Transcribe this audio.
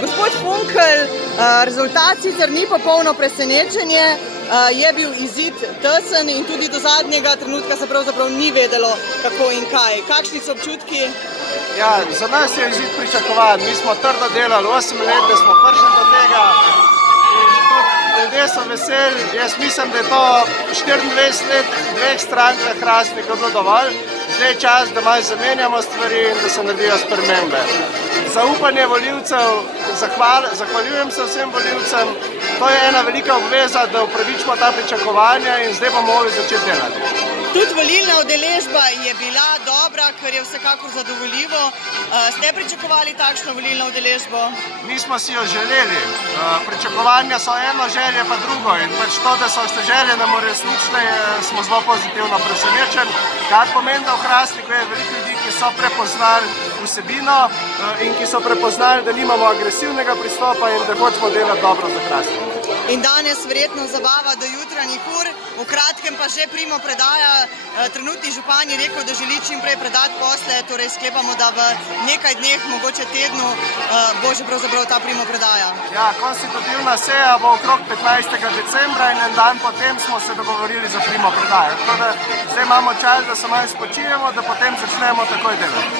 Gospod Funkel, rezultat sicer ni popolno presenečenje, je bil izid tesen in tudi do zadnjega trenutka se pravzaprav ni vedelo, kako in kaj. Kakšni so občutki? Ja, za nas je izid pričakovan. Mi smo trdo delali 8 let, da smo prišli do tega in tudi ljudje so veseli. Jaz mislim, da je to 24 let dveh strankah Hrastnika bilo dovolj. Zdaj je čas, da malo zamenjamo stvari in da se naredijo spremembe. Zaupanje volivcev, zahvaljujem se vsem volivcem. To je ena velika obveza, da upravičimo ta pričakovanja in zdaj bomo mogli začeti delati. Tudi volilna udeležba je bila dobra, kar je vsekakor zadovoljivo. Ste pričakovali takšno volilno udeležbo? Mi smo si jo želeli. Pričakovanja so eno, želje pa drugo. In pač to, da so se želje nam uresničile, smo zelo pozitivno presenečeni. Kar pomeni, da v Hrastniku je veliko ljudi, ki so prepoznali vsebino in ki so prepoznali, da nimamo agresivnega pristopa in da hočemo delati dobro za Hrastnik. In danes verjetno zabava do jutranjih ur, v kratkem pa že primopredaja. Trenutni župan je rekel, da želi čim prej predati posle, torej sklepamo, da v nekaj dneh, mogoče tednu, bo že pravzaprav ta primopredaja. Ja, konstitutivna seja bo okrog 15. decembra in en dan potem smo se dogovorili za primopredajo. Tako da zdaj imamo čas, da se malo spočijemo, da potem začnemo takoj delati.